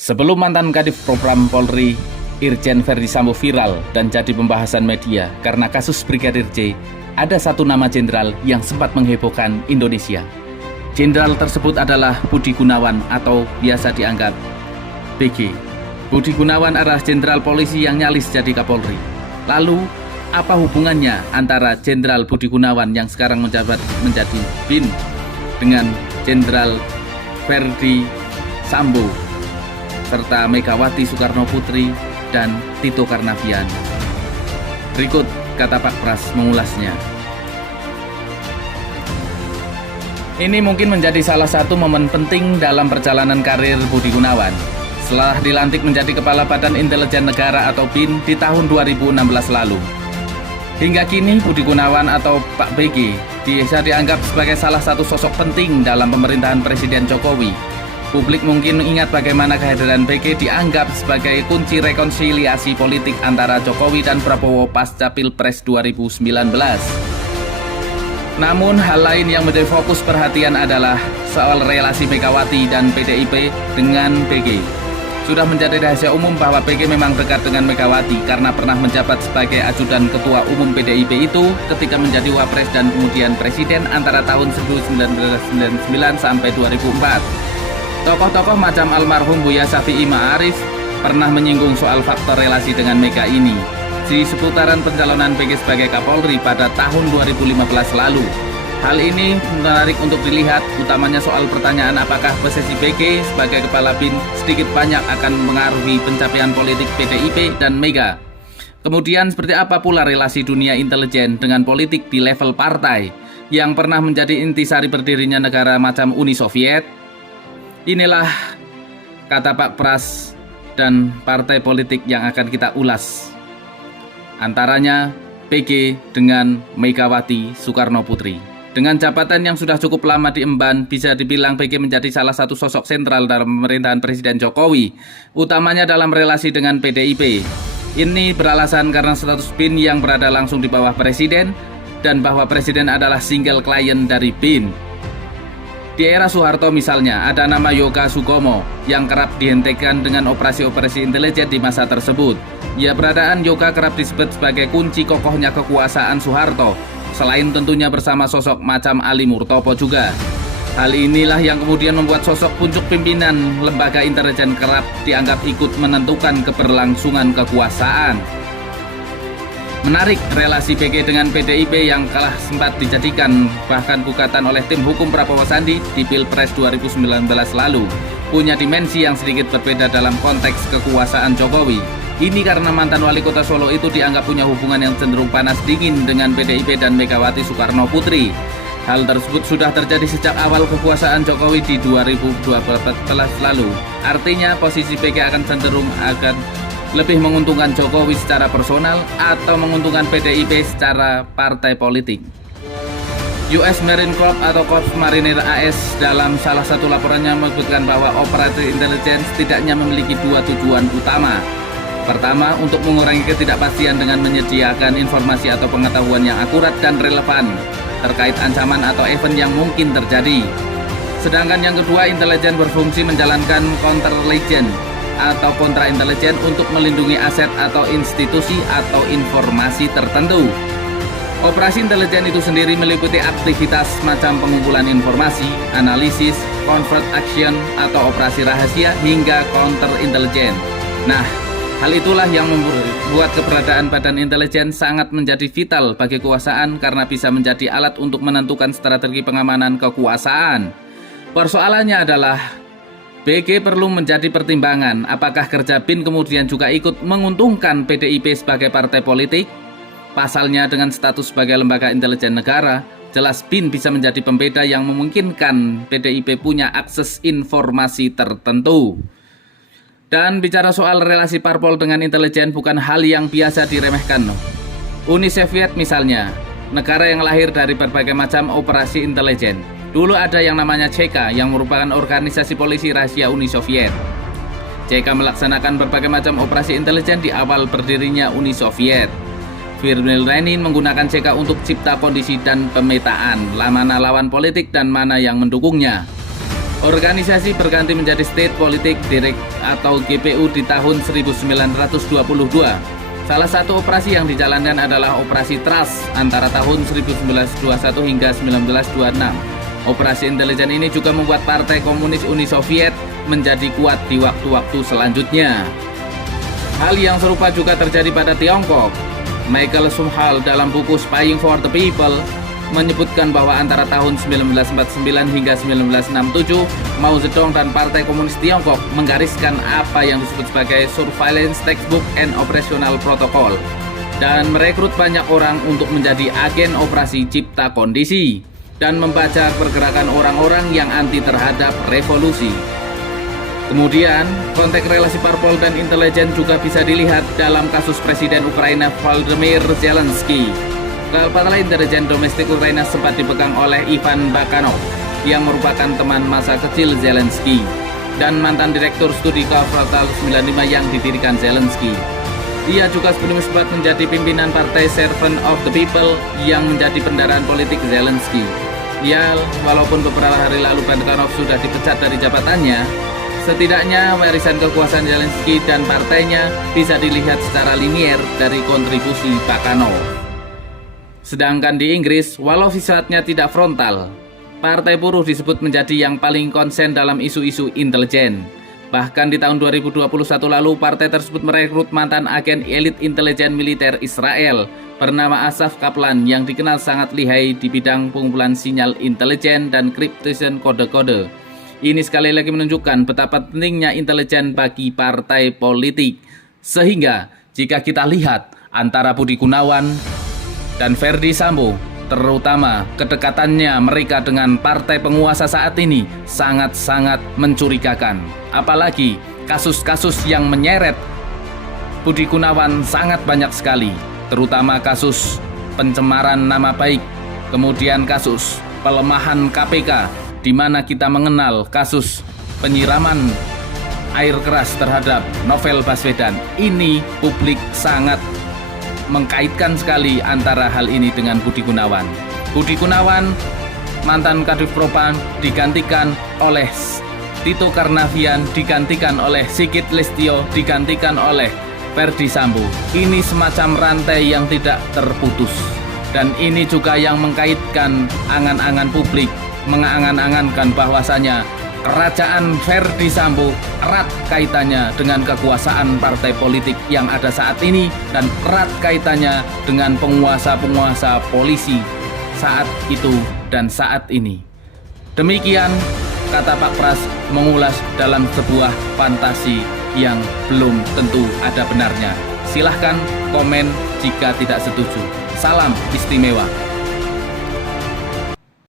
Sebelum mantan Kadif Propam Polri, Irjen Verdi Sambo viral dan jadi pembahasan media karena kasus Brigadir J, ada satu nama jenderal yang sempat menghebohkan Indonesia. Jenderal tersebut adalah Budi Gunawan atau biasa dianggap BG. Budi Gunawan adalah jenderal polisi yang nyalis jadi Kapolri. Lalu, apa hubungannya antara Jenderal Budi Gunawan yang sekarang menjabat menjadi BIN dengan Jenderal Verdi Sambo serta Megawati Soekarno Putri dan Tito Karnavian? Berikut kata Pak Pras mengulasnya. Ini mungkin menjadi salah satu momen penting dalam perjalanan karir Budi Gunawan. Setelah dilantik menjadi Kepala Badan Intelijen Negara atau BIN di tahun 2016 lalu. Hingga kini Budi Gunawan atau Pak BG bisa dianggap sebagai salah satu sosok penting dalam pemerintahan Presiden Jokowi. Publik mungkin ingat bagaimana kehadiran BG dianggap sebagai kunci rekonsiliasi politik antara Jokowi dan Prabowo pasca Pilpres 2019. Namun hal lain yang menjadi fokus perhatian adalah soal relasi Megawati dan PDIP dengan BG. Sudah menjadi rahasia umum bahwa BG memang dekat dengan Megawati karena pernah menjabat sebagai ajudan Ketua Umum PDIP itu ketika menjadi Wapres dan kemudian Presiden antara tahun 1999 sampai 2004. Tokoh-tokoh macam almarhum Buya Syafi'i Ma'arif pernah menyinggung soal faktor relasi dengan Mega ini di seputaran pencalonan BG sebagai Kapolri pada tahun 2015 lalu. Hal ini menarik untuk dilihat, utamanya soal pertanyaan apakah posisi BG sebagai Kepala BIN sedikit banyak akan mengaruhi pencapaian politik PDIP dan Mega. Kemudian seperti apa pula relasi dunia intelijen dengan politik di level partai yang pernah menjadi intisari berdirinya negara macam Uni Soviet? Inilah kata Pak Pras dan partai politik yang akan kita ulas. Antaranya BG dengan Megawati Soekarno Putri. Dengan jabatan yang sudah cukup lama diemban, bisa dibilang BG menjadi salah satu sosok sentral dalam pemerintahan Presiden Jokowi, utamanya dalam relasi dengan PDIP. Ini beralasan karena status BIN yang berada langsung di bawah Presiden, dan bahwa Presiden adalah single client dari BIN. Di era Soeharto misalnya, ada nama Yoga Sugomo yang kerap dihentikan dengan operasi-operasi intelijen di masa tersebut. Ya, beradaan Yoga kerap disebut sebagai kunci kokohnya kekuasaan Soeharto, selain tentunya bersama sosok macam Ali Murtopo juga. Hal inilah yang kemudian membuat sosok puncuk pimpinan lembaga intelijen kerap dianggap ikut menentukan keberlangsungan kekuasaan. Menarik, relasi BG dengan PDIP yang kalah sempat dijadikan bahkan gugatan oleh tim hukum Prabowo Sandi di Pilpres 2019 lalu punya dimensi yang sedikit berbeda dalam konteks kekuasaan Jokowi. Ini karena mantan wali kota Solo itu dianggap punya hubungan yang cenderung panas dingin dengan PDIP dan Megawati Soekarno Putri. Hal tersebut sudah terjadi sejak awal kekuasaan Jokowi di 2012 lalu. Artinya posisi BG akan cenderung lebih menguntungkan Jokowi secara personal atau menguntungkan PDIP secara partai politik. US Marine Corps atau Korps Marinir AS dalam salah satu laporannya menyebutkan bahwa operasi intelijen setidaknya memiliki dua tujuan utama. Pertama, untuk mengurangi ketidakpastian dengan menyediakan informasi atau pengetahuan yang akurat dan relevan terkait ancaman atau event yang mungkin terjadi. Sedangkan yang kedua, intelijen berfungsi menjalankan counterlegend atau kontraintelijen untuk melindungi aset atau institusi atau informasi tertentu. Operasi intelijen itu sendiri meliputi aktivitas macam pengumpulan informasi, analisis, covert action atau operasi rahasia hingga counterintelijen. Nah, hal itulah yang membuat keberadaan badan intelijen sangat menjadi vital bagi kekuasaan karena bisa menjadi alat untuk menentukan strategi pengamanan kekuasaan. Persoalannya adalah BG perlu menjadi pertimbangan apakah kerja BIN kemudian juga ikut menguntungkan PDIP sebagai partai politik. Pasalnya dengan status sebagai lembaga intelijen negara, jelas BIN bisa menjadi pembeda yang memungkinkan PDIP punya akses informasi tertentu. Dan bicara soal relasi parpol dengan intelijen bukan hal yang biasa diremehkan. Uni Soviet misalnya, negara yang lahir dari berbagai macam operasi intelijen. Dulu ada yang namanya CK yang merupakan organisasi polisi rahasia Uni Soviet. CK melaksanakan berbagai macam operasi intelijen di awal berdirinya Uni Soviet. Vladimir Lenin menggunakan CK untuk cipta kondisi dan pemetaan mana lawan politik dan mana yang mendukungnya. Organisasi berganti menjadi State Politik Direct atau GPU di tahun 1922. Salah satu operasi yang dijalankan adalah Operasi Trust antara tahun 1921 hingga 1926. Operasi intelijen ini juga membuat Partai Komunis Uni Soviet menjadi kuat di waktu-waktu selanjutnya. Hal yang serupa juga terjadi pada Tiongkok. Michael Sumhal dalam buku Spying for the People menyebutkan bahwa antara tahun 1949 hingga 1967, Mao Zedong dan Partai Komunis Tiongkok menggariskan apa yang disebut sebagai Surveillance Textbook and Operational Protocol dan merekrut banyak orang untuk menjadi agen operasi cipta kondisi dan membaca pergerakan orang-orang yang anti terhadap revolusi. Kemudian, konteks relasi parpol dan intelijen juga bisa dilihat dalam kasus Presiden Ukraina Volodymyr Zelensky. Kepala intelijen domestik Ukraina sempat dipegang oleh Ivan Bakanov yang merupakan teman masa kecil Zelensky dan mantan direktur studi Kvartal 95 yang didirikan Zelensky. Ia juga sebelumnya sempat menjadi pimpinan partai Servant of the People yang menjadi kendaraan politik Zelensky. Ya, walaupun beberapa hari lalu Bakanov sudah dipecat dari jabatannya, setidaknya warisan kekuasaan Zelensky dan partainya bisa dilihat secara linier dari kontribusi Bakanov. Sedangkan di Inggris, walau sifatnya tidak frontal, Partai Buruh disebut menjadi yang paling konsen dalam isu-isu intelijen. Bahkan di tahun 2021 lalu, partai tersebut merekrut mantan agen elit intelijen militer Israel bernama Asaf Kaplan yang dikenal sangat lihai di bidang pengumpulan sinyal intelijen dan kriptasi kode-kode. Ini sekali lagi menunjukkan betapa pentingnya intelijen bagi partai politik. Sehingga jika kita lihat antara Budi Gunawan dan Ferdi Sambo, terutama kedekatannya mereka dengan partai penguasa saat ini sangat-sangat mencurigakan. Apalagi kasus-kasus yang menyeret Budi Gunawan sangat banyak sekali, terutama kasus pencemaran nama baik, kemudian kasus pelemahan KPK, di mana kita mengenal kasus penyiraman air keras terhadap Novel Baswedan. Ini publik sangat mengkaitkan sekali antara hal ini dengan Budi Gunawan. Budi Gunawan, mantan Kadif Propam, digantikan oleh Tito Karnavian, digantikan oleh Sigit Listio, digantikan oleh Ferdi Sambo. Ini semacam rantai yang tidak terputus. Dan ini juga yang mengkaitkan angan-angan publik, mengangan-angankan bahwasanya kerajaan Ferdi Sambo erat kaitannya dengan kekuasaan partai politik yang ada saat ini dan erat kaitannya dengan penguasa-penguasa polisi saat itu dan saat ini. Demikian kata Pak Pras mengulas dalam sebuah fantasi yang belum tentu ada benarnya. Silahkan komen jika tidak setuju. Salam istimewa.